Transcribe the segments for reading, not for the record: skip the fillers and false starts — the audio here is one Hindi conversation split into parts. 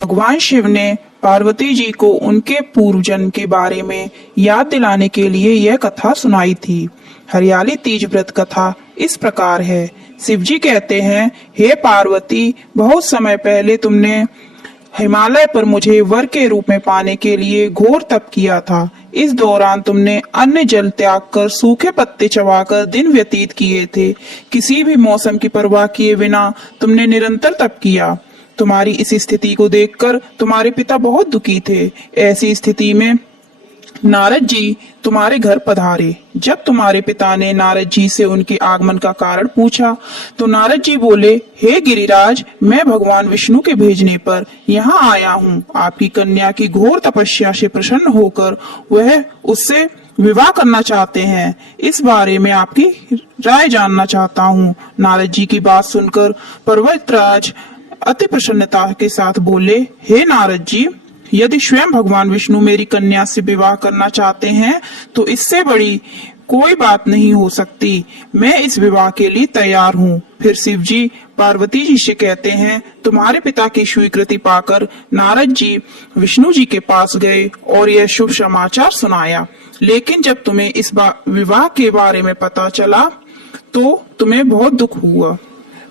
भगवान शिव ने पार्वती जी को उनके पूर्व जन्म के बारे में याद दिलाने के लिए यह कथा सुनाई थी। हरियाली तीज व्रत कथा इस प्रकार है। शिव जी कहते हैं, हे पार्वती, बहुत समय पहले तुमने हिमालय पर मुझे वर के रूप में पाने के लिए घोर तप किया था। इस दौरान तुमने अन्न जल त्याग कर सूखे पत्ते चबाकर दिन व्यतीत किए थे। किसी भी मौसम की परवाह किए बिना तुमने निरंतर तप किया। तुम्हारी इस स्थिति को देखकर तुम्हारे पिता बहुत दुखी थे। ऐसी स्थिति में नारद जी तुम्हारे घर पधारे। जब तुम्हारे पिता ने नारद जी से उनके आगमन का कारण पूछा तो नारद जी बोले, हे गिरिराज, मैं भगवान विष्णु के भेजने पर यहाँ आया हूँ। आपकी कन्या की घोर तपस्या से प्रसन्न होकर वह उससे विवाह करना चाहते हैं। इस बारे में आपकी राय जानना चाहता हूँ। नारद जी की बात सुनकर पर्वतराज अति प्रसन्नता के साथ बोले, हे नारद जी, यदि स्वयं भगवान विष्णु मेरी कन्या से विवाह करना चाहते हैं तो इससे बड़ी कोई बात नहीं हो सकती। मैं इस विवाह के लिए तैयार हूँ। फिर शिव जी पार्वती जी से कहते हैं, तुम्हारे पिता की स्वीकृति पाकर नारद जी विष्णु जी के पास गए और यह शुभ समाचार सुनाया। लेकिन जब तुम्हें इस विवाह के बारे में पता चला तो तुम्हें बहुत दुख हुआ।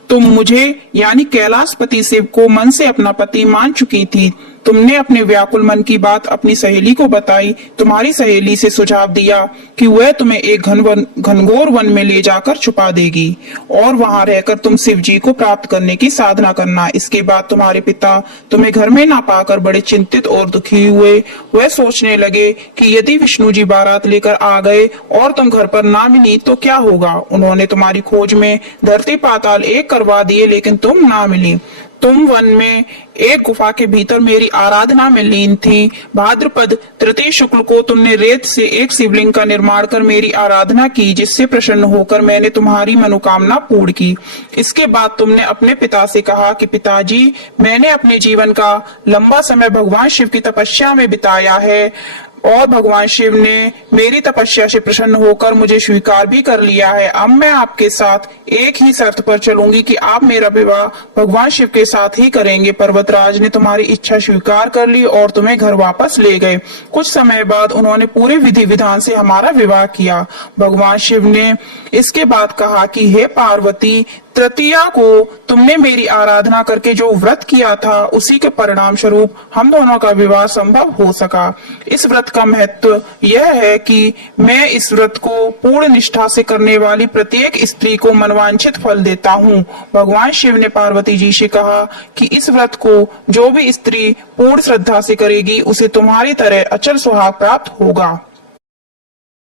तुम मुझे यानी कैलाशपति शिव को मन से अपना पति मान चुकी थी। तुमने अपने व्याकुल मन की बात अपनी सहेली को बताई। तुम्हारी सहेली से सुझाव दिया कि वह तुम्हें एक घनघोर वन में ले जाकर छुपा देगी और वहां रहकर तुम शिव जी को प्राप्त करने की साधना करना। इसके बाद तुम्हारे पिता तुम्हें घर में ना पाकर बड़े चिंतित और दुखी हुए। वह सोचने लगे कि यदि विष्णु जी बारात लेकर आ गए और तुम घर पर ना मिली तो क्या होगा। उन्होंने तुम्हारी खोज में धरती पाताल एक करवा दिए, लेकिन तुम ना मिली। तुम वन में एक गुफा के भीतर मेरी आराधना में लीन थी। भाद्रपद तृतीय शुक्ल को तुमने रेत से एक शिवलिंग का निर्माण कर मेरी आराधना की, जिससे प्रसन्न होकर मैंने तुम्हारी मनोकामना पूर्ण की। इसके बाद तुमने अपने पिता से कहा कि पिताजी, मैंने अपने जीवन का लंबा समय भगवान शिव की तपस्या में बिताया है और भगवान शिव ने मेरी तपस्या से प्रसन्न होकर मुझे स्वीकार भी कर लिया है। अब मैं आपके साथ एक ही शर्त पर चलूंगी कि आप मेरा विवाह भगवान शिव के साथ ही करेंगे। पर्वतराज ने तुम्हारी इच्छा स्वीकार कर ली और तुम्हें घर वापस ले गए। कुछ समय बाद उन्होंने पूरे विधि विधान से हमारा विवाह किया। भगवान शिव ने इसके बाद कहा कि हे पार्वती, तृतीया को तुमने मेरी आराधना करके जो व्रत किया था उसी के परिणाम स्वरूप हम दोनों का विवाह संभव हो सका। इस व्रत का महत्व यह है कि मैं इस व्रत को पूर्ण निष्ठा से करने वाली प्रत्येक स्त्री को मनवांछित फल देता हूँ। भगवान शिव ने पार्वती जी से कहा कि इस व्रत को जो भी स्त्री पूर्ण श्रद्धा से करेगी उसे तुम्हारी तरह अचल सुहाग प्राप्त होगा।